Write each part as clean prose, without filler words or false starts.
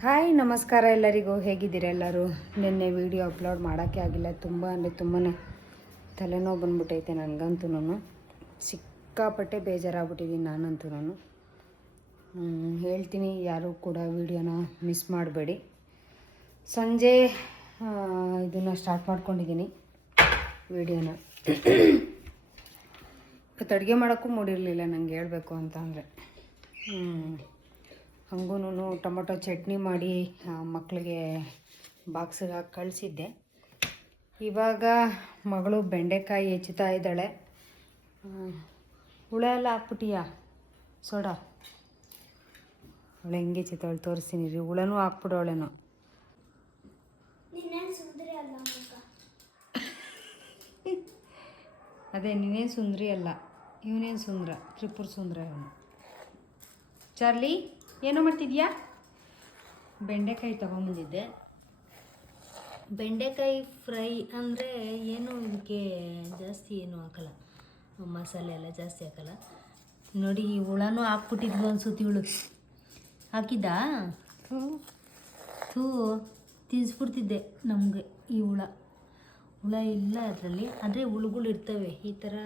Hi ನಮಸ್ಕಾರ ಎಲ್ಲರಿಗೂ. ಹೇಗಿದ್ದೀರಾ ಎಲ್ಲರೂ? ನಿನ್ನೆ ವೀಡಿಯೋ ಅಪ್ಲೋಡ್ ಮಾಡೋಕ್ಕೆ ಆಗಿಲ್ಲ. ತುಂಬ ತಲೆನೋವು ಬಂದ್ಬಿಟ್ಟೈತೆ ನನಗಂತೂ. ಸಿಕ್ಕಾಪಟ್ಟೆ ಬೇಜಾರಾಗ್ಬಿಟ್ಟಿದ್ದೀನಿ ನಾನಂತೂ. ಹೇಳ್ತೀನಿ, ಯಾರೂ ಕೂಡ ವೀಡಿಯೋನ ಮಿಸ್ ಮಾಡಬೇಡಿ. ಸಂಜೆ ಇದನ್ನು ಸ್ಟಾರ್ಟ್ ಮಾಡ್ಕೊಂಡಿದ್ದೀನಿ ವೀಡಿಯೋನ. ಇವತ್ತು ಅಡುಗೆ ಮಾಡೋಕ್ಕೂ ಮೂಡಿರಲಿಲ್ಲ ನನಗೆ ಹೇಳಬೇಕು ಅಂತ ಅಂದರೆ. ಹಂಗೂ ಟೊಮೊಟೊ ಚಟ್ನಿ ಮಾಡಿ ಮಕ್ಕಳಿಗೆ ಬಾಕ್ಸಿಗೆ ಹಾಕಿ ಕಳಿಸಿದ್ದೆ. ಇವಾಗ ಮಗಳು ಬೆಂಡೆಕಾಯಿ ಹೆಚ್ಚುತ್ತಾ ಇದ್ದಾಳೆ. ಹುಳ ಎಲ್ಲ ಹಾಕ್ಬಿಟ್ಟಿಯಾ ಸೋಡಾ? ಅವಳು ಹೆಂಗೆ ಹೆಚ್ಚುತ್ತಾವಳು ತೋರಿಸ್ತೀನಿ ರೀ. ಹುಳನೂ ಹಾಕ್ಬಿಡೋಳೇನೋ. ಅದೇ ನೀನೇನು ಸುಂದ್ರಿ ಅಲ್ಲ, ಇವನೇನು ಸುಂದ್ರ, ತ್ರಿಪುರ ಸುಂದ್ರ ಇವನು. ಚಾರ್ಲಿ ಏನೋ ಮಾಡ್ತಿದ್ಯಾ? ಬೆಂಡೆಕಾಯಿ ತೊಗೊಂಬಂದಿದ್ದೆ. ಬೆಂಡೆಕಾಯಿ ಫ್ರೈ ಅಂದರೆ ಏನು ಇದಕ್ಕೆ ಜಾಸ್ತಿ ಏನೂ ಹಾಕಲ್ಲ, ಮಸಾಲೆ ಎಲ್ಲ ಜಾಸ್ತಿ ಹಾಕಲ್ಲ. ನೋಡಿ, ಈ ಹುಳನೂ ಹಾಕ್ಬಿಟ್ಟಿದ್ವು ಅನ್ಸುತ್ತೆ. ಇವಳು ಹಾಕಿದ್ದಾ? ಥೂ, ತಿನ್ಸ್ಬಿಡ್ತಿದ್ದೆ ನಮಗೆ ಈ ಹುಳ ಇಲ್ಲ ಅದರಲ್ಲಿ. ಆದರೆ ಹುಳುಗಳು ಇರ್ತವೆ ಈ ಥರ.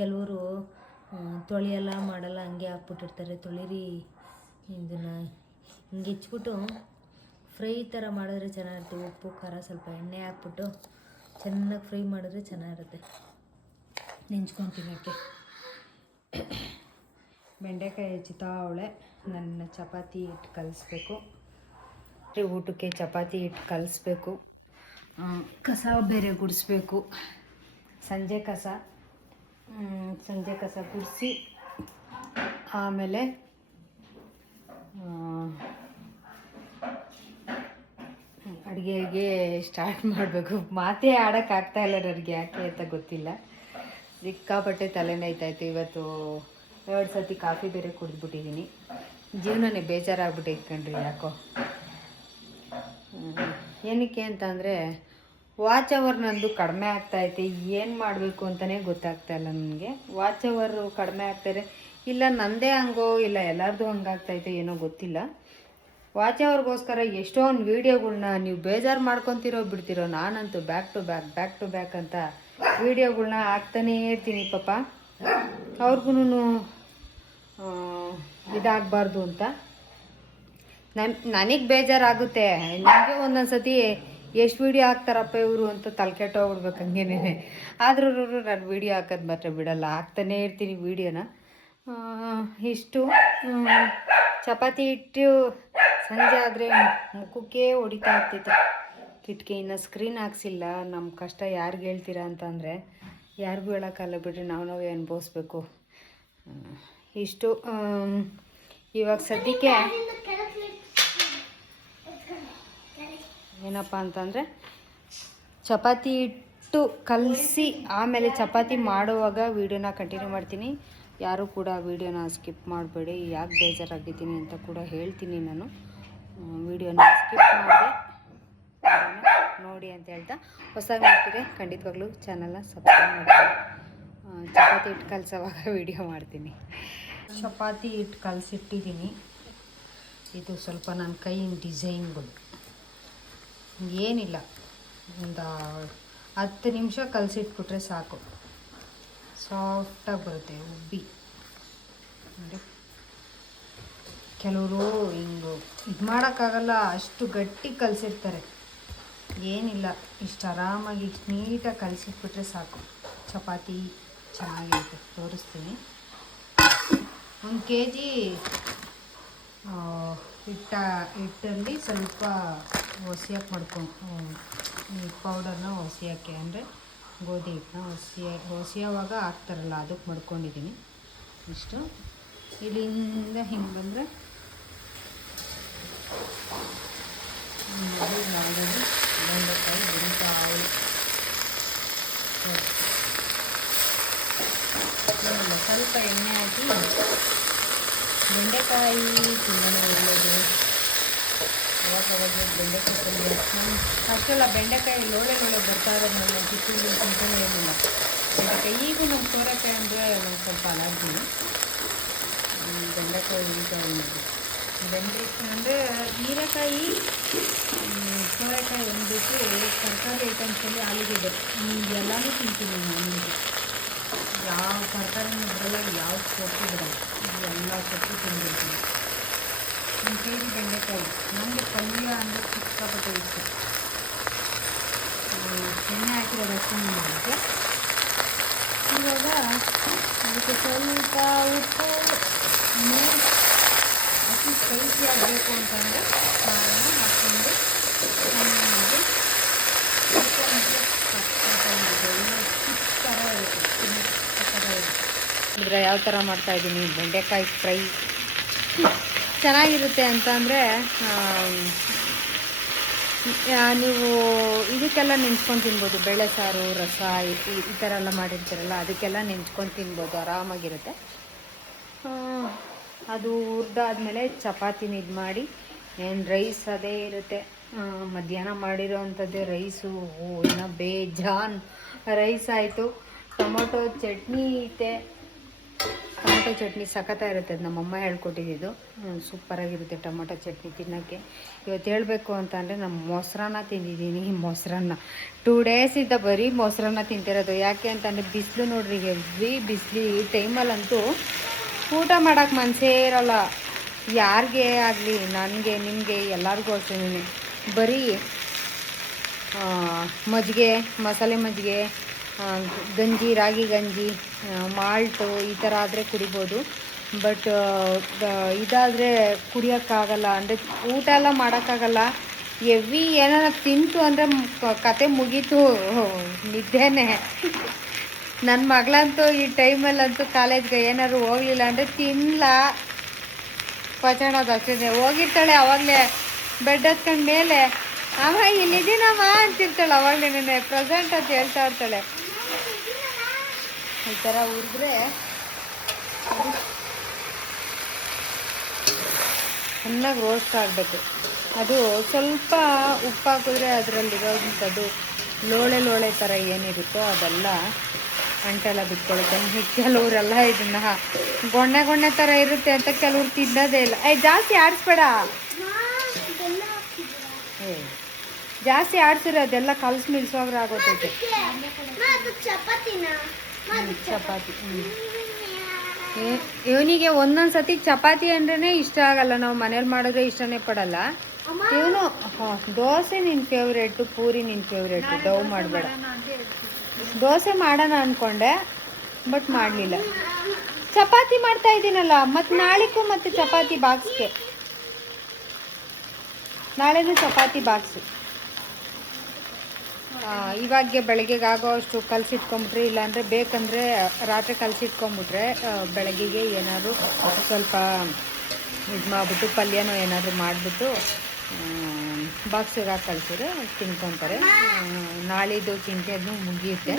ಕೆಲವರು ತೊಳೆಯಲ್ಲ ಮಾಡಲ್ಲ, ಹಂಗೆ ಹಾಕ್ಬಿಟ್ಟಿರ್ತಾರೆ. ತೊಳಿರಿ, ಇದನ್ನು ಹಿಂಗೆ ಹೆಚ್ಚಿಬಿಟ್ಟು ಫ್ರೈ ಥರ ಮಾಡಿದ್ರೆ ಚೆನ್ನಾಗಿರುತ್ತೆ. ಉಪ್ಪು ಖಾರ ಸ್ವಲ್ಪ ಎಣ್ಣೆ ಹಾಕ್ಬಿಟ್ಟು ಚೆನ್ನಾಗಿ ಫ್ರೈ ಮಾಡಿದ್ರೆ ಚೆನ್ನಾಗಿರುತ್ತೆ ನೆಂಚ್ಕೊಂಡು ತಿನ್ನೋಕ್ಕೆ. ಬೆಂಡೆಕಾಯಿ ಹೆಚ್ಚುತ್ತಾ ಅವಳೆ. ನನ್ನ ಚಪಾತಿ ಹಿಟ್ಟು ಕಲಿಸ್ಬೇಕು. ಊಟಕ್ಕೆ ಚಪಾತಿ ಹಿಟ್ಟು ಕಲಿಸ್ಬೇಕು. ಕಸ ಬೇರೆ ಗುಡಿಸ್ಬೇಕು. ಸಂಜೆ ಕಸ ಗುಡಿಸಿ ಆಮೇಲೆ ಅಡುಗೆಗೆ ಸ್ಟಾರ್ಟ್ ಮಾಡಬೇಕು. ಮಾತೇ ಆಡೋಕ್ಕಾಗ್ತಾಯಿಲ್ಲ ನನಗೆ, ಯಾಕೆ ಅಂತ ಗೊತ್ತಿಲ್ಲ. ಸಿಕ್ಕಾಪಟ್ಟೆ ತಲೆನೋಯ್ತಾಯಿತ್ತು. ಇವತ್ತು 2 ಸತಿ ಕಾಫಿ ಬೇರೆ ಕುಡಿದ್ಬಿಟ್ಟಿದ್ದೀನಿ. ಜೀವನನೇ ಬೇಜಾರಾಗ್ಬಿಟ್ಟೈತೆ ಕಣ್ರಿ ಯಾಕೋ. ಏನಕ್ಕೆ ಅಂತ ಅಂದರೆ, ವಾಚ್ ಅವರ್ ನಂದು ಕಡಿಮೆ ಆಗ್ತಾಯಿದೆ. ಏನು ಮಾಡಬೇಕು ಅಂತಲೇ ಗೊತ್ತಾಗ್ತಾಯಿಲ್ಲ ನನಗೆ. ವಾಚ್ ಅವರು ಕಡಿಮೆ ಆಗ್ತಾರೆ, ಇಲ್ಲ ನಂದೇ ಹಂಗೋ ಇಲ್ಲ ಎಲ್ಲರದು ಹಂಗಾಗ್ತೈತೆ ಏನೋ ಗೊತ್ತಿಲ್ಲ. ವಾಚ್ ಅವರ್ಗೋಸ್ಕರ ಎಷ್ಟೊಂದು ವೀಡಿಯೋಗಳ್ನ ನೀವು ಬೇಜಾರು ಮಾಡ್ಕೊತಿರೋ ಬಿಡ್ತಿರೋ, ನಾನಂತೂ ಬ್ಯಾಕ್ ಟು ಬ್ಯಾಕ್ ಅಂತ ವೀಡಿಯೋಗಳ್ನ ಹಾಕ್ತಾನೇ ಇರ್ತೀನಿ. ಪಾಪ ಅವ್ರಿಗೂ ಇದಾಗಬಾರ್ದು ಅಂತ ನನಗೆ ಬೇಜಾರಾಗುತ್ತೆ. ನನಗೆ ಒಂದೊಂದು ಸತಿ ಎಷ್ಟು ವೀಡಿಯೋ ಹಾಕ್ತಾರಪ್ಪ ಇವರು ಅಂತ ತಲೆಕೆಟ್ಟೋಗ್ಬಿಡ್ಬೇಕು ಹಂಗೇನೆ. ಆದ್ರೂ ನಾನು ವೀಡಿಯೋ ಹಾಕೋದು ಮಾತ್ರ ಬಿಡಲ್ಲ, ಹಾಕ್ತಾನೇ ಇರ್ತೀನಿ ವೀಡಿಯೋನ. ಇಷ್ಟು ಚಪಾತಿ ಹಿಟ್ಟು ಸಂಜೆ ಆದರೆ ಮುಖಕ್ಕೆ ಹೊಡಿತಾ ಇರ್ತೈತೆ ಕಿಟಕಿ. ಇನ್ನು ಸ್ಕ್ರೀನ್ ಹಾಕ್ಸಿಲ್ಲ. ನಮ್ಮ ಕಷ್ಟ ಯಾರಿಗೆ ಹೇಳ್ತೀರಾ ಅಂತಂದರೆ ಯಾರಿಗೂ ಹೇಳೋಕ್ಕಲ್ಲ ಬಿಡ್ರಿ, ನಾವೇ ಅನುಭವಿಸ್ಬೇಕು. ಇಷ್ಟು ಇವಾಗ ಸದ್ಯಕ್ಕೆ ಏನಪ್ಪ ಅಂತಂದರೆ, ಚಪಾತಿ ಹಿಟ್ಟು ಕಲಸಿ ಆಮೇಲೆ ಚಪಾತಿ ಮಾಡುವಾಗ ವೀಡಿಯೋನ ಕಂಟಿನ್ಯೂ ಮಾಡ್ತೀನಿ. ಯಾರೂ ಕೂಡ ವೀಡಿಯೋನ ಸ್ಕಿಪ್ ಮಾಡಬೇಡಿ. ಯಾಕೆ ಬೇಜಾರಾಗಿದ್ದೀನಿ ಅಂತ ಕೂಡ ಹೇಳ್ತೀನಿ ನಾನು. ವೀಡಿಯೋನ ಸ್ಕಿಪ್ ಮಾಡಿದೆ ನೋಡಿ ಅಂತ ಹೇಳ್ತಾ, ಹೊಸದಾಗಿ ಮಾಡ್ತೀರಿ ಖಂಡಿತವಾಗ್ಲೂ ಚಾನಲ್ನ ಸಬ್ಸ್ಕ್ರೈಬ್ ಮಾಡ್ತೀನಿ. ಚಪಾತಿ ಹಿಟ್ಟು ಕಲಸೋವಾಗ ವೀಡಿಯೋ ಮಾಡ್ತೀನಿ. ಚಪಾತಿ ಹಿಟ್ಟು ಕಲಸಿಟ್ಟಿದ್ದೀನಿ. ಇದು ಸ್ವಲ್ಪ ನನ್ನ ಕೈಯಿಂದ ಡಿಸೈನ್ಗಳು ಏನಿಲ್ಲ, ಒಂದು 10 ನಿಮಿಷ ಕಲಸಿಟ್ಬಿಟ್ರೆ ಸಾಕು, ಸಾಫ್ಟಾಗಿ ಬರುತ್ತೆ ಉಬ್ಬಿ. ನೋಡಿ, ಕೆಲವರು ಹಿಂಗೆ ಇದು ಮಾಡೋಕ್ಕಾಗಲ್ಲ, ಅಷ್ಟು ಗಟ್ಟಿ ಕಲಸಿರ್ತಾರೆ. ಏನಿಲ್ಲ, ಇಷ್ಟು ಆರಾಮಾಗಿ ನೀಟಾಗಿ ಕಲಸಿಟ್ಬಿಟ್ರೆ ಸಾಕು, ಚಪಾತಿ ಚೆನ್ನಾಗಿರುತ್ತೆ. ತೋರಿಸ್ತೀನಿ. 1 kg ಹಿಟ್ಟಲ್ಲಿ ಸ್ವಲ್ಪ ಒಸಿಯಾಕೆ ಈ ಪೌಡರ್ನ ಒಸಿಯೋಕ್ಕೆ, ಅಂದರೆ ಗೋಧಿ ಹಿಟ್ಟನ್ನ ಒಸಿಯೋವಾಗ ಹಾಕ್ತಾರಲ್ಲ ಅದಕ್ಕೆ ಮಾಡ್ಕೊಂಡಿದ್ದೀನಿ. ಇಷ್ಟು ಇಲ್ಲಿಂದ ಹಿಂಗೆ ಬಂದರೆ ಯಾವುದಾದ್ರು ಬೆಂಡೆಕಾಯಿ ಬೆಳೀತಾ ಸ್ವಲ್ಪ ಎಣ್ಣೆ ಹಾಕಿ. ಬೆಂಡೆಕಾಯಿ ತುಂಬಾ ಒಳ್ಳೆಯದು. ಅವಾಗ ಬೆಂಡೆಕಾಯಿ ತಂದು ಅಷ್ಟೆಲ್ಲ ಬೆಂಡೆಕಾಯಿ ಲೋಳೆ ಬರ್ತಾ ಇರೋದು ನನ್ನ ಕಿತ್ತೂರು ತಿಂತಾನೆ ಇರಲಿಲ್ಲ ಬೆಂಡೆಕಾಯಿ. ಈಗೂ ನಮ್ಮ ಸೋರೆಕಾಯಿ ಅಂದರೆ ಒಂದು ಸ್ವಲ್ಪ ಅಲರ್ಜಿ. ಬೆಂಡೆಕಾಯಿ ಉಳಿತಾಯಿ ಬೆಂಡೆಕಾಯಿ ಅಂದರೆ ಹೀರೆಕಾಯಿ, ಸೋರೆಕಾಯಿ ಒಂದು ಬಿಟ್ಟು ತರಕಾರಿ ಐಟಮ್ಸಲ್ಲಿ ಆಲೂಗಡ್ಡೆ ಎಲ್ಲನೂ ತಿಂತೀನಿ ನಾನು. ಯಾವ ತರಕಾರಿನೂ ಬಿಡಲ್ಲ, ಯಾವ ಸೊಪ್ಪು ಬಿಡಲ್ಲ, ಎಲ್ಲ ಸೊಪ್ಪು ತಿಂದಿರ್ತೀನಿ. 1 kg ಬೆಂಡೆಕಾಯಿ. ನನಗೆ ಪಲ್ಯ ಅಂದರೆ ಸಿಕ್ಕಾಪಟ್ಟೆ ಇಷ್ಟ. ಎಣ್ಣೆ ಹಾಕಿರೋದು ಅಷ್ಟೇ ಮಾಡೋಕ್ಕೆ. ಇವಾಗ ಅದಕ್ಕೆ ಸ್ವಲ್ಪ ಉಪ್ಪು, ಅತಿ ಸ್ಪೈಸಿ ಆಗಬೇಕು ಅಂತಂದರೆ ಖಾರನ ಹಾಕ್ಕೊಂಡು ಚೆನ್ನಾಗಿ ಅಂದರೆ ಯಾವ ಥರ ಮಾಡ್ತಾಯಿದ್ದೀನಿ ಬೆಂಡೆಕಾಯಿ ಫ್ರೈ ಚೆನ್ನಾಗಿರುತ್ತೆ ಅಂತ ಅಂದರೆ ನೀವು ಇದಕ್ಕೆಲ್ಲ ನೆಂಚ್ಕೊಂಡು ತಿನ್ಬೋದು. ಬೇಳೆ ಸಾರು, ರಸ ಈ ಥರ ಎಲ್ಲ ಮಾಡಿರ್ತೀರಲ್ಲ ಅದಕ್ಕೆಲ್ಲ ನೆಂಚ್ಕೊಂಡು ತಿನ್ಬೋದು, ಆರಾಮಾಗಿರುತ್ತೆ. ಅದು ಹುರಿದಾದ್ಮೇಲೆ ಚಪಾತಿನ ಇದು ಮಾಡಿ, ಏನು ರೈಸ್ ಅದೇ ಇರುತ್ತೆ. ಮಧ್ಯಾಹ್ನ ಮಾಡಿರೋ ಅಂಥದ್ದೇ ರೈಸು. ಇನ್ನೂ ಬೇಜಾನ್ ರೈಸ್ ಆಯಿತು. ಟೊಮೊಟೊ ಚಟ್ನಿ ಐತೆ. ಟೊಮೊಟೊ ಚಟ್ನಿ ಸಖತ್ತಾಗಿರುತ್ತೆ. ಅದು ನಮ್ಮಮ್ಮ ಹೇಳ್ಕೊಟ್ಟಿದ್ದು. ಸೂಪರಾಗಿರುತ್ತೆ ಟೊಮೊಟೊ ಚಟ್ನಿ ತಿನ್ನೋಕ್ಕೆ. ಇವತ್ತು ಹೇಳಬೇಕು ಅಂತ ಅಂದರೆ ನಾನು ಮೊಸರನ್ನ ತಿಂದಿದ್ದೀನಿ. ಮೊಸರನ್ನ 2 ಡೇಸಿಂದ ಬರೀ ಮೊಸರನ್ನ ತಿಂತಿರೋದು. ಯಾಕೆ ಅಂತಂದರೆ ಬಿಸಿಲು ನೋಡ್ರಿ, ಹೆವಿ ಬಿಸಿಲು. ಈ ಟೈಮಲ್ಲಂತೂ ಊಟ ಮಾಡೋಕ್ಕೆ ಮನಸ್ಸೇ ಇರೋಲ್ಲ. ಯಾರಿಗೆ ಆಗಲಿ, ನನಗೆ, ನಿಮಗೆ, ಎಲ್ಲರಿಗೂ ಅಷ್ಟೇ. ಬರೀ ಮಜ್ಜಿಗೆ, ಮಸಾಲೆ ಮಜ್ಜಿಗೆ, ಗಂಜಿ, ರಾಗಿ ಗಂಜಿ, ಮಾಲ್ಟು ಈ ಥರ ಆದರೆ ಕುಡಿಬೋದು. ಬಟ್ ಇದಾದರೆ ಕುಡಿಯೋಕ್ಕಾಗಲ್ಲ. ಅಂದರೆ ಊಟ ಎಲ್ಲ ಮಾಡೋಕ್ಕಾಗಲ್ಲ. ಹೆವಿ ಏನಾರ ತಿಂತು ಅಂದರೆ ಕತೆ ಮುಗೀತು, ನಿದ್ದೆನೇ. ನನ್ನ ಮಗಳಂತೂ ಈ ಟೈಮಲ್ಲಂತೂ ಕಾಲೇಜ್ಗೆ ಏನಾದ್ರು ಹೋಗಲಿಲ್ಲ ಅಂದರೆ ತಿನ್ನಲ್ಲ, ಪಚಣದ ಅಷ್ಟೇ. ಹೋಗಿರ್ತಾಳೆ ಆವಾಗಲೇ ಬೆಡ್ ಹತ್ಕೊಂಡು ಮೇಲೆ, ಅಮ್ಮ ಇಲ್ಲಿದ್ದೀನಮ್ಮ ಅಂತಿರ್ತಾಳೆ. ಅವಾಗಲೇ ನೆನೆ ಪ್ರೆಸೆಂಟ್ ಅಂತ ಹೇಳ್ತಾ ಇರ್ತಾಳೆ. ಈ ಥರ ಹುರಿದ್ರೆ ಚೆನ್ನಾಗಿ ರೋಸ್ಟ್ ಆಗಬೇಕು. ಅದು ಸ್ವಲ್ಪ ಉಪ್ಪು ಹಾಕಿದ್ರೆ ಅದರಲ್ಲಿರೋಂಥದ್ದು ಲೋಳೆ ಥರ ಏನಿರುತ್ತೋ ಅದೆಲ್ಲ ಅಂಟೆಲ್ಲ ಬಿಟ್ಕೊಳುತ್ತೆ. ಕೆಲವರೆಲ್ಲ ಇದನ್ನು ಗೊಣ್ಣೆ ಥರ ಇರುತ್ತೆ ಅಂತ ಕೆಲವ್ರು ತಿನ್ನೋದೇ ಇಲ್ಲ. ಜಾಸ್ತಿ ಆಡಿಸ್ಬೇಡ, ಜಾಸ್ತಿ ಆಡಿಸಿದ್ರೆ ಅದೆಲ್ಲ ಕಲಸಿ ಮಿಲ್ಸೋಗ್ರೆ ಆಗೋತೈತೆ. ಚಪಾತಿ ಇವನಿಗೆ ಒಂದೊಂದು ಸತಿ ಚಪಾತಿ ಅಂದ್ರೇ ಇಷ್ಟ ಆಗಲ್ಲ. ನಾವು ಮನೇಲಿ ಮಾಡಿದ್ರೆ ಇಷ್ಟನೇ ಪಡಲ್ಲ ಇವನು. ದೋಸೆ ನಿನ್ನ ಫೇವ್ರೇಟು, ಪೂರಿ ನಿನ್ನ ಫೇವ್ರೇಟು. ಡವ್ ಮಾಡಬೇಡ. ದೋಸೆ ಮಾಡೋಣ ಅಂದ್ಕೊಂಡೆ, ಬಟ್ ಮಾಡಲಿಲ್ಲ. ಚಪಾತಿ ಮಾಡ್ತಾ ಇದ್ದೀನಲ್ಲ, ಮತ್ತು ನಾಳೆಗೂ ಮತ್ತು ಚಪಾತಿ ಬಾಕ್ಸ್ಗೆ. ನಾಳೆನೂ ಚಪಾತಿ ಬಾಕ್ಸು. ಇವಾಗೆ ಬೆಳಗ್ಗೆಗೆ ಆಗೋ ಅಷ್ಟು ಕಲಸಿಟ್ಕೊಂಬಿಟ್ರೆ, ಇಲ್ಲಾಂದರೆ ಬೇಕಂದರೆ ರಾತ್ರಿ ಕಲಸಿಟ್ಕೊಂಬಿಟ್ರೆ ಬೆಳಗ್ಗೆಗೆ ಏನಾದರೂ ಸ್ವಲ್ಪ ಇದು ಮಾಡಿಬಿಟ್ಟು ಪಲ್ಯನೋ ಏನಾದರೂ ಮಾಡಿಬಿಟ್ಟು ಬಾಕ್ಸಿಗೆ ಹಾಕಿ ಕಳಿಸಿದ್ರೆ ತಿನ್ಕೊತಾರೆ. ನಾಳಿದ್ದು ಚಿಂತೆನೂ ಮುಗಿಯುತ್ತೆ.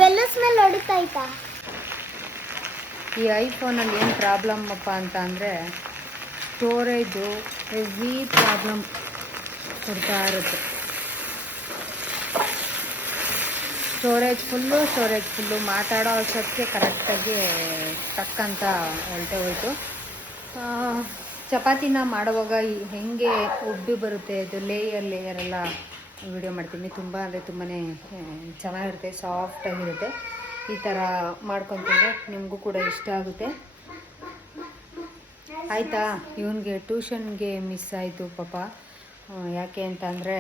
ಈ ಐಫೋನಲ್ಲಿ ಏನು ಪ್ರಾಬ್ಲಮ್ಮಪ್ಪ ಅಂತ ಅಂದರೆ ಸ್ಟೋರೇಜು ಹೆವಿ ಪ್ರಾಬ್ಲಮ್ ಕೊಡ್ತಾ ಇರುತ್ತೆ. ಸ್ಟೋರೇಜ್ ಫುಲ್ಲು ಮಾತಾಡೋ ಅಷ್ಟೊತ್ತಿಗೆ ಕರೆಕ್ಟಾಗಿ ಟಕ್ಕಂತ ಹೊರಟೆ ಹೋಯಿತು. ಚಪಾತಿನ ಮಾಡುವಾಗ ಹೆಂಗೆ ಉಬ್ಬಿ ಬರುತ್ತೆ, ಅದು ಲೇಯರ್ ಎಲ್ಲ ವಿಡಿಯೋ ಮಾಡ್ತೀನಿ. ತುಂಬ ಅಂದರೆ ತುಂಬಾ ಚೆನ್ನಾಗಿರುತ್ತೆ, ಸಾಫ್ಟಾಗಿರುತ್ತೆ. ಈ ಥರ ಮಾಡ್ಕೊತಿದ್ರೆ ನಿಮಗೂ ಕೂಡ ಇಷ್ಟ ಆಗುತ್ತೆ. ಆಯಿತಾ? ಇವನಿಗೆ ಟ್ಯೂಷನ್ಗೆ ಮಿಸ್ ಆಯಿತು ಪಾಪ. ಯಾಕೆ ಅಂತ ಅಂದರೆ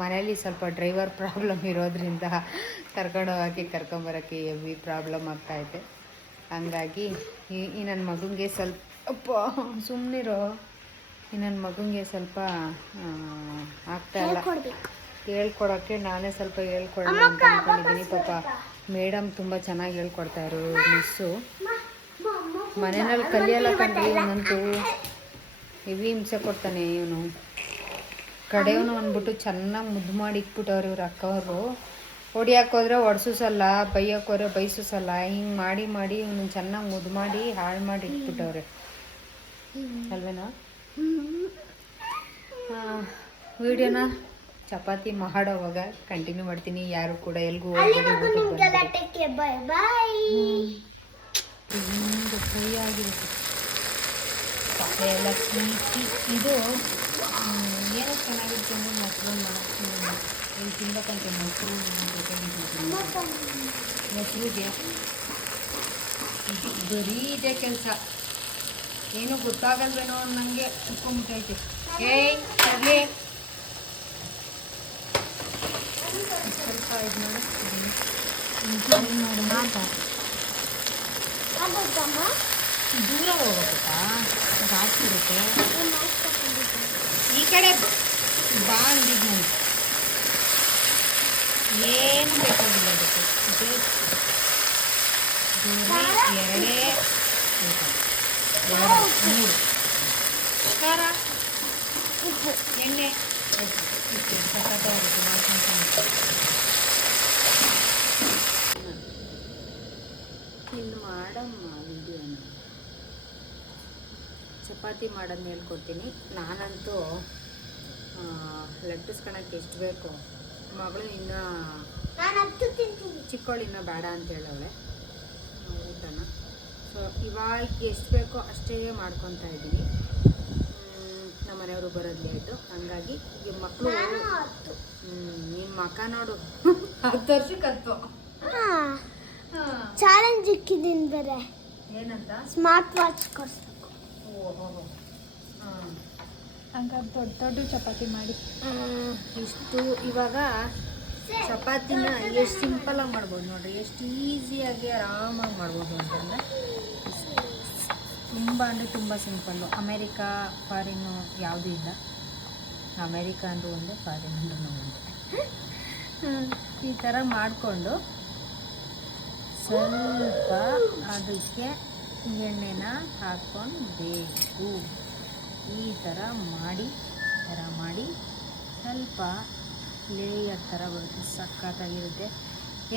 ಮನೇಲಿ ಸ್ವಲ್ಪ ಡ್ರೈವರ್ ಪ್ರಾಬ್ಲಮ್ ಇರೋದ್ರಿಂದ ಕರ್ಕೊಂಬರೋಕ್ಕೆ ಹೆವಿ ಪ್ರಾಬ್ಲಮ್ ಆಗ್ತಾಯಿದೆ. ಹಂಗಾಗಿ ಈ ನನ್ನ ಮಗನಿಗೆ ಸ್ವಲ್ಪ ಸುಮ್ಮನಿರೋ, ಈ ನನ್ನ ಮಗನಿಗೆ ಸ್ವಲ್ಪ ಆಗ್ತಾಯಿಲ್ಲ. ಹೇಳ್ಕೊಡೋಕ್ಕೆ ನಾನೇ ಸ್ವಲ್ಪ ಹೇಳ್ಕೊಡೋಣ ಅಂತ ಅಂದ್ಕೊಂಡಿದ್ದೀನಿ. ಪಾಪ ಮೇಡಮ್ ತುಂಬ ಚೆನ್ನಾಗಿ ಹೇಳ್ಕೊಡ್ತಾಯಿದ್ರು ಮಿಸ್ಸು. ಮನೆಯಲ್ಲಿ ಕಲಿಯಲ್ಲ ಕಂಡ್ರಿ ಇವನಂತೂ. ಹೆವಿ ಹಿಂಸೆ ಕೊಡ್ತಾನೆ ಇವನು. ಕಡೆಯವನು ಅಂದ್ಬಿಟ್ಟು ಚೆನ್ನಾಗಿ ಮುದ್ದು ಮಾಡಿ ಇಟ್ಬಿಟ್ಟವ್ರು ಇವ್ರು ಅಕ್ಕವರು. ಹೊಡಿಯೋಕ್ಕೋದ್ರೆ ಹೊಡ್ಸಲ್ಲ, ಬೈಯೋಕ್ಕೋದ್ರೆ ಬೈಸಲ್ಲ. ಹಿಂಗೆ ಮಾಡಿ ಇವನು ಚೆನ್ನಾಗಿ ಮುದ್ದು ಮಾಡಿ ಹಾಳು ಮಾಡಿ ಇಟ್ಬಿಟ್ಟವ್ರೆ ಅಲ್ವೇನಾ? ವಿಡಿಯೋನ ಚಪಾತಿ ಮಾಡೋವಾಗ ಕಂಟಿನ್ಯೂ ಮಾಡ್ತೀನಿ. ಯಾರು ಕೂಡ ಎಲ್ಗೂ ಹೋಗ್ಬೇಡಿ. ಹಿಂಗೆ ಫ್ರೈ ಆಗಿರುತ್ತೆ. ಸಪ್ಪೆ ಎಲ್ಲ ಕೀಚಿ ಇದು ಏನೋ ಚೆನ್ನಾಗಿರುತ್ತೆ ಅಂದರೆ ಮೊಸರನ್ನ ಇಲ್ಲಿ ತಿನ್ಬೇಕಂತೆ ಮೊಸರಿಗೆ ಬರೀ ಇದೆ ಕೆಲಸ. ಏನೂ ಗೊತ್ತಾಗಲ್ವೇನೋ ನನಗೆ ಕುತ್ಕೊಂಡ್ಬಿಟ್ಟೈತೆ. ಏಯ್ ಅಲ್ಲಿ ಸ್ವಲ್ಪ ಇದು ನೋಡಿ ಮಾತಾ ದೂರ ಹೋಗುತ್ತಾ ಜಾಸ್ತಿ ಇರುತ್ತೆ. ಈ ಕಡೆ ಬಾ ಅಂದಿದ್ದು ನಾನು. ಏನು ಬೇಕಾಗಿಲ್ಲ ಅದಕ್ಕೆ ಎರಡೇ ಮೂರು ಖಾರ ಉಪ್ಪು ಎಣ್ಣೆ ಸಖತ್ತಾಗಿರುತ್ತೆ ಮಾಡ್ಕೊಂಡು. ಇನ್ನು ಮಾಡಮ್ಮ ವಿಡಿಯೋನ ಚಪಾತಿ ಮಾಡೋದನ್ನ ಹೇಳ್ಕೊಡ್ತೀನಿ. ನಾನಂತೂ ಲಟ್ಟಿಸ್ಕೊಳಕ್ಕೆ ಎಷ್ಟು ಬೇಕು. ಮಗಳು ಇನ್ನೂ ಚಿಕ್ಕವಳು ಇನ್ನೂ ಬೇಡ ಅಂತ ಹೇಳವಳೆ ಊಟನ. ಸೊ ಇವಾಗ ಎಷ್ಟು ಬೇಕೋ ಅಷ್ಟೇ ಮಾಡ್ಕೊತಾ ಇದ್ದೀನಿ. ನಮ್ಮ ಮನೆಯವರು ಬರೋದು ಲೇಟು, ಹಂಗಾಗಿ ಈ ಮಕ್ಕಳು ನಿಮ್ಮ ಮಕ್ಕ ನೋಡು 10 ವರ್ಷಕ್ಕೆ 10 ಚಾಲೆಂಜ್ ಇಕ್ಕಿದ್ದೀನಿ ಬೇರೆ. ಏನಂತ? ಸ್ಮಾರ್ಟ್ ವಾಚ್ ಕೊಡಿಸ್ಬೇಕು. ಓಹೋ ಹಾಂ, ಹಂಗಾಗಿ ದೊಡ್ಡ ದೊಡ್ಡ ಚಪಾತಿ ಮಾಡಿ ಇಷ್ಟು. ಇವಾಗ ಚಪಾತಿನ ಎಷ್ಟು ಸಿಂಪಲಾಗಿ ಮಾಡ್ಬೋದು ನೋಡಿರಿ, ಎಷ್ಟು ಈಸಿಯಾಗಿ ಆರಾಮಾಗಿ ಮಾಡ್ಬೋದು ಅಂತಂದರೆ. ತುಂಬ ಅಂದರೆ ತುಂಬ ಸಿಂಪಲ್ಲು. ಅಮೇರಿಕಾ ಫಾರಿನ್ನು ಯಾವುದೂ ಇಲ್ಲ. ಅಮೇರಿಕಾ ಅಂದರೂ ಒಂದೇ, ಫಾರಿನ್ ಅಂದ್ರೂ ಒಂದೇ. ಈ ಥರ ಮಾಡಿಕೊಂಡು ಸ್ವಲ್ಪ ಅದಕ್ಕೆ ಎಣ್ಣೆನ ಹಾಕ್ಕೊಳ್ಬೇಕು. ಈ ಥರ ಮಾಡಿ ಸ್ವಲ್ಪ ಲೇಯರ್ ಥರ ಬರುತ್ತೆ, ಸಖತ್ತಾಗಿರುತ್ತೆ.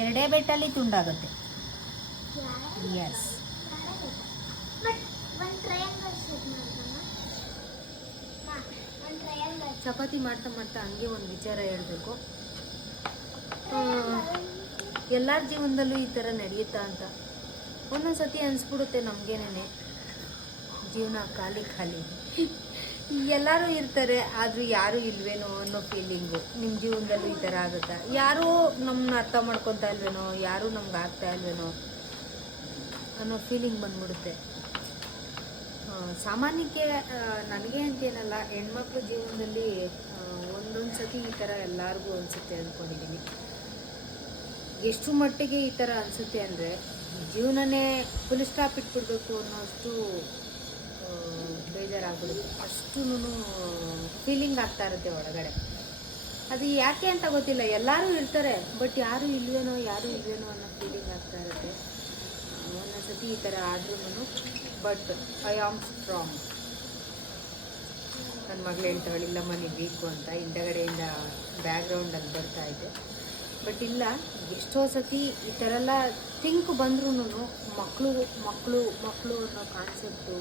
ಎರಡೇ ಬೆಟ್ಟಲ್ಲಿ ತುಂಡಾಗುತ್ತೆ. ಎಸ್, ಚಪಾತಿ ಮಾಡ್ತಾ ಮಾಡ್ತಾ ಹಂಗೆ ಒಂದು ವಿಚಾರ ಹೇಳಬೇಕು. ಎಲ್ಲರ ಜೀವನದಲ್ಲೂ ಈ ಥರ ನಡೆಯುತ್ತಾ ಅಂತ ಒಂದೊಂದು ಸತಿ ಅನಿಸ್ಬಿಡುತ್ತೆ ನಮಗೇನೆ. ಜೀವನ ಖಾಲಿ ಖಾಲಿ, ಎಲ್ಲರೂ ಇರ್ತಾರೆ ಆದರೂ ಯಾರೂ ಇಲ್ವೇನೋ ಅನ್ನೋ ಫೀಲಿಂಗು. ನಿಮ್ಮ ಜೀವನದಲ್ಲೂ ಈ ಥರ ಆಗುತ್ತಾ? ಯಾರೂ ನಮ್ಮನ್ನ ಅರ್ಥ ಮಾಡ್ಕೊತಾ ಇಲ್ವೇನೋ, ಯಾರೂ ನಮ್ಗೆ ಆಗ್ತಾ ಇಲ್ವೇನೋ ಅನ್ನೋ ಫೀಲಿಂಗ್ ಬಂದ್ಬಿಡುತ್ತೆ. ಸಾಮಾನ್ಯಕ್ಕೆ ನನಗೆ ಅಂತೇನಲ್ಲ, ಹೆಣ್ಮಕ್ಳ ಜೀವನದಲ್ಲಿ ಒಂದೊಂದು ಸತಿ ಈ ಥರ ಎಲ್ಲರಿಗೂ ಅನಿಸುತ್ತೆ ಅಂದ್ಕೊಂಡಿದ್ದೀನಿ. ಎಷ್ಟು ಮಟ್ಟಿಗೆ ಈ ಥರ ಅನಿಸುತ್ತೆ ಅಂದರೆ ಜೀವನನೇ ಫುಲ್ ಸ್ಟಾಪ್ ಇಟ್ಬಿಡ್ಬೇಕು ಅನ್ನೋಷ್ಟು ಬೇಜಾರಾಗ್ಬಿಡುತ್ತೆ. ಅಷ್ಟೂ ಫೀಲಿಂಗ್ ಆಗ್ತಾ ಇರುತ್ತೆ ಒಳಗಡೆ. ಅದು ಯಾಕೆ ಅಂತ ಗೊತ್ತಿಲ್ಲ. ಎಲ್ಲರೂ ಇರ್ತಾರೆ, ಬಟ್ ಯಾರೂ ಇಲ್ವೇನೋ ಅನ್ನೋ ಫೀಲಿಂಗ್ ಆಗ್ತಾ ಇರುತ್ತೆ ಒಂದೊಂದು ಸತಿ ಈ ಥರ ಆದ್ರೂ. But I am strong. ನನ್ನ ಮಗಳು ಹೇಳ್ತಾವಳು ಇಲ್ಲಮ್ಮ ನೀವು ವೀಕು ಅಂತ, ಹಿಂದಗಡೆಯಿಂದ ಬ್ಯಾಕ್ಗ್ರೌಂಡಲ್ಲಿ ಬರ್ತಾ ಇದೆ. ಬಟ್ ಇಲ್ಲ, ಎಷ್ಟೋ ಸತಿ ಈ ಥರ ಎಲ್ಲ ಥಿಂಕ್ ಬಂದ್ರೂ ಮಕ್ಕಳು ಅನ್ನೋ ಕಾನ್ಸೆಪ್ಟು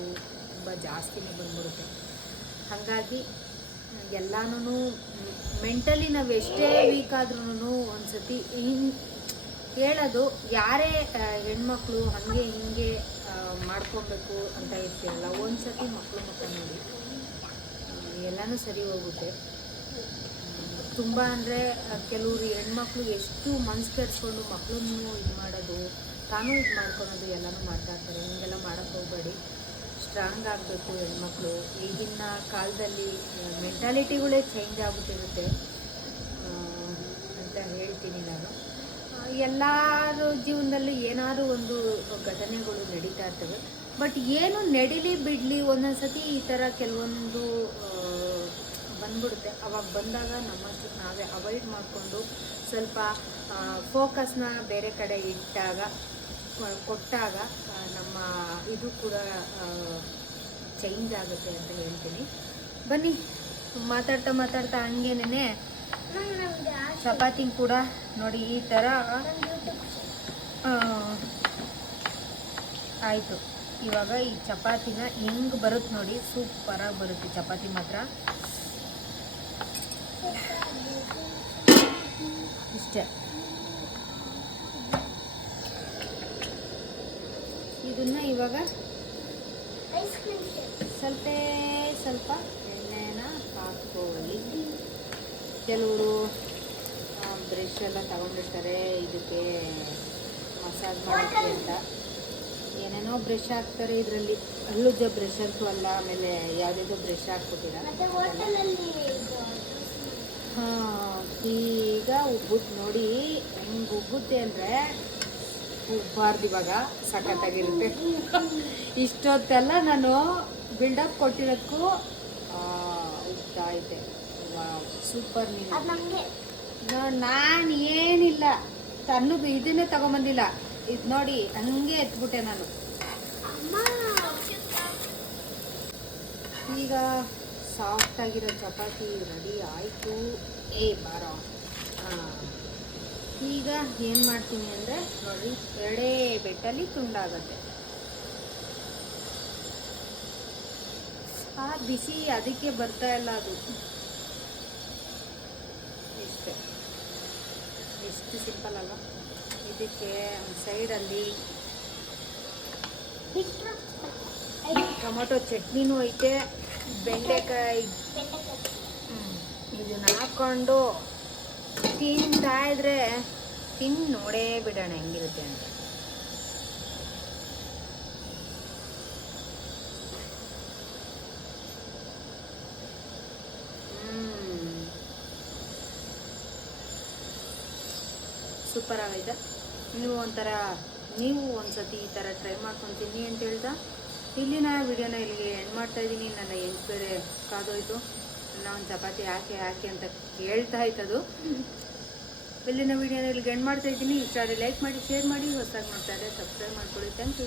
ತುಂಬ ಜಾಸ್ತಿನೇ ಬಂದ್ಬಿಡುತ್ತೆ. ಹಾಗಾಗಿ ಎಲ್ಲನೂ ಮೆಂಟಲಿ ನಾವು ಎಷ್ಟೇ ವೀಕ್ ಆದ್ರೂ ಒಂದು ಸತಿ ಹೇಳೋದು, ಯಾರೇ ಹೆಣ್ಮಕ್ಳು ಹಾಗೆ ಹಿಂಗೆ ಮಾಡ್ಕೊಬೇಕು ಅಂತ ಇರ್ತೀರಲ್ಲ, ಒಂದು ಸತಿ ಮಕ್ಕಳು ಮುಖ ನೋಡಿ ಎಲ್ಲನೂ ಸರಿ ಹೋಗುತ್ತೆ. ತುಂಬ ಅಂದರೆ ಕೆಲವರು ಹೆಣ್ಮಕ್ಳು ಎಷ್ಟು ಮನ್ಸು ಕೆಡಿಸ್ಕೊಂಡು ಮಕ್ಕಳನ್ನು ಇದು ಮಾಡೋದು, ತಾನೂ ಇದು ಮಾಡ್ಕೊಳೋದು ಎಲ್ಲನೂ ಮಾಡ್ತಾ ಇರ್ತಾರೆ. ಹಿಂಗೆಲ್ಲ ಮಾಡೋಕ್ಕೆ ಹೋಗಬೇಡಿ. ಸ್ಟ್ರಾಂಗ್ ಆಗಬೇಕು ಹೆಣ್ಮಕ್ಳು. ಈಗಿನ ಕಾಲದಲ್ಲಿ ಮೆಂಟಾಲಿಟಿಗಳೇ ಚೇಂಜ್ ಆಗ್ಬಿಟ್ಟಿರುತ್ತೆ ಅಂತ ಹೇಳ್ತೀನಿ ನಾನು. ಎಲ್ಲರ ಜೀವನದಲ್ಲೂ ಏನಾದರೂ ಒಂದು ಘಟನೆಗಳು ನಡೀತಾ ಇರ್ತವೆ. ಬಟ್ ಏನು ನಡೀಲಿ ಬಿಡಲಿ, ಒಂದೊಂದು ಸತಿ ಈ ಥರ ಕೆಲವೊಂದು ಬಂದ್ಬಿಡುತ್ತೆ. ಅವಾಗ ಬಂದಾಗ ನಮ್ಮಷ್ಟಕ್ಕೆ ನಾವೇ ಅವಾಯ್ಡ್ ಮಾಡಿಕೊಂಡು ಸ್ವಲ್ಪ ಫೋಕಸ್ನ ಬೇರೆ ಕಡೆ ಕೊಟ್ಟಾಗ ನಮ್ಮ ಇದು ಕೂಡ ಚೇಂಜ್ ಆಗುತ್ತೆ ಅಂತ ಹೇಳ್ತೀನಿ. ಬನ್ನಿ, ಮಾತಾಡ್ತಾ ಹಂಗೇನೆ ಚಪಾತಿ ಕೂಡ ನೋಡಿ ಈ ಥರ ಆಯಿತು. ಇವಾಗ ಈ ಚಪಾತಿನ ಹೆಂಗೆ ಬರುತ್ತೆ ನೋಡಿ, ಸೂಪರಾಗಿ ಬರುತ್ತೆ ಚಪಾತಿ ಮಾತ್ರ. ಇಷ್ಟೇ. ಇದು ಇದನ್ನ ಇವಾಗ ಐಸ್ ಕ್ರೀಮ್ ಸ್ವಲ್ಪ ಎಣ್ಣೆನ ಹಾಕ್ಕೊಳ್ಳಿ. ಕೆಲವರು ಬ್ರಷ್ ಎಲ್ಲ ತಗೊಂಡಿರ್ತಾರೆ ಇದಕ್ಕೆ ಮಸಾಜ್ ಮಾಡೋಕ್ಕೆ ಅಂತ. ಏನೇನೋ ಬ್ರಷ್ ಹಾಕ್ತಾರೆ ಇದರಲ್ಲಿ. ಹಲ್ಲುಜ್ಜ ಬ್ರಷ್ ಅಂತೂ ಅಲ್ಲ, ಆಮೇಲೆ ಯಾವುದೇದೋ ಬ್ರಷ್ ಹಾಕ್ಬಿಟ್ಟಿರ. ಮತ್ತೆ ಹೋಟೆಲಲ್ಲಿ ಹಾಂ, ಈಗ ಉಬ್ಬುತ್ತೆ ನೋಡಿ. ಹೆಂಗೆ ಉಬ್ಬುತ್ತೆ ಅಂದರೆ ಉಬ್ಬಾರ್ದು ಇವಾಗ ಸಖತ್ತಾಗಿರುತ್ತೆ. ಇಷ್ಟೊತ್ತೆಲ್ಲ ನಾನು ಬಿಲ್ಡಪ್ ಕೊಟ್ಟಿರೋದಕ್ಕೂ ಉಬ್ತಾ ಇದೆ. ಸೂಪರ್. ನೀನು ಅದು ನಮಗೆ ನಾನು ಏನಿಲ್ಲ ತನ್ನದು ಇದನ್ನೇ ತಗೊಂಬಂದಿಲ್ಲ. ಇದು ನೋಡಿ ಹಂಗೆ ಎತ್ಬಿಟ್ಟೆ ನಾನು. ಅಮ್ಮ ಈಗ ಸಾಫ್ಟಾಗಿರೋ ಚಪಾತಿ ರೆಡಿ ಆಯಿತು. ಬಾರೋ. ಈಗ ಏನು ಮಾಡ್ತೀನಿ ಅಂದರೆ ನೋಡಿ, ಎರಡೇ ಬೆಟ್ಟಲ್ಲಿ ತುಂಡಾಗತ್ತೆ. ಆ ಬಿಸಿ ಅದಕ್ಕೆ ಬರ್ತಾ ಇಲ್ಲ ಅದು. ಇಷ್ಟೇ, ಎಷ್ಟು ಸಿಂಪಲ್ ಅಲ್ವಾ. ಇದಕ್ಕೆ ಸೈಡಲ್ಲಿ ಬಿಟ್ರು ಟೊಮೊಟೊ ಚಟ್ನಿನೂ ಐತೆ, ಬೆಂಡೆಕಾಯಿ ಇದನ್ನ ಹಾಕ್ಕೊಂಡು ತಿಂತಾ ಇದ್ರೆ ತಿಂದು ನೋಡೇ ಬಿಡೋಣ ಹೆಂಗಿರುತ್ತೆ ಅಂತ. ಸೂಪರ್ ಆಗೈತೆ. ನೀವು ಒಂದ್ಸತಿ ಈ ಥರ ಟ್ರೈ ಮಾಡ್ಕೊಂಡು ತಿನ್ನಿ ಅಂತ ಹೇಳ್ತಾ ಇಲ್ಲಿನ ವಿಡಿಯೋನ ಇಲ್ಲಿಗೆ ಎಂಡ್ ಮಾಡ್ತಾ ಇದ್ದೀನಿ. ನನ್ನ ಹೆಂಗೆ ಬೇರೆ ಕಾದೋಯ್ತು. ಒಂದು ಚಪಾತಿ ಹಾಕಿ ಅಂತ ಕೇಳ್ತಾ ಇತ್ತದು. ಇಲ್ಲಿನ ವಿಡಿಯೋನ ಇಲ್ಲಿಗೆ ಎಂಡ್ ಮಾಡ್ತಾ ಇದ್ದೀನಿ. ಇಷ್ಟ ಆದರೆ ಲೈಕ್ ಮಾಡಿ, ಶೇರ್ ಮಾಡಿ, ಹೊಸದಾಗಿ ಮಾಡ್ತಾ ಇದ್ದರೆ ಸಬ್ಸ್ಕ್ರೈಬ್ ಮಾಡ್ಕೊಳ್ಳಿ. Thank you.